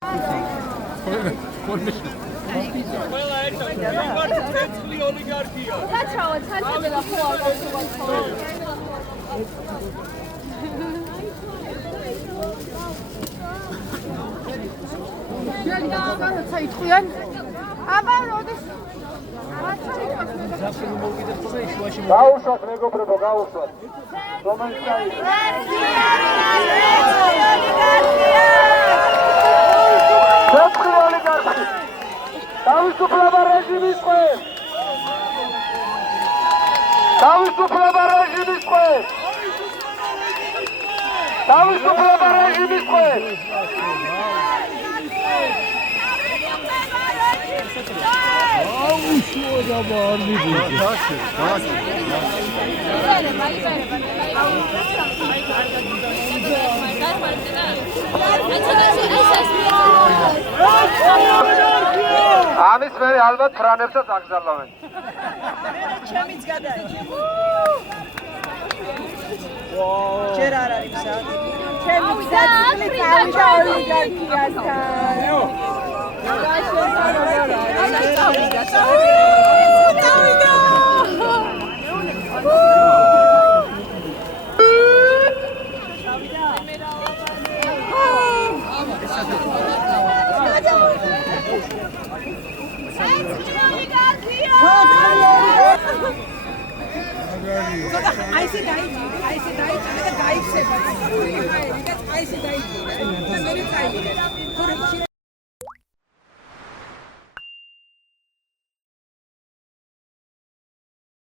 ყველა ერთად ვარ ცეცხლი ოლიგარქია. გაჩავა ცანცაბელა ხო არ გავხსოვავ. საიტყვიან? აბა როდის? გაუშვათ მეგობრებო, გაუშვათ. რომელიც დაიწყო. ცეცხლი ოლიგარქი. თავისუფლება რეჟიმის ყველ. თავისუფლება რეჟიმის ყველ. თავისუფლება რეჟიმის ყველ. ამის მე ალბათ ფრანებსაც აგზალავენ. ჩემიც გადაიჭი. ჯერ არ არის საათი. ჩემიც დაწლი წავიდა ოლიგარქიასთან. Aise dai,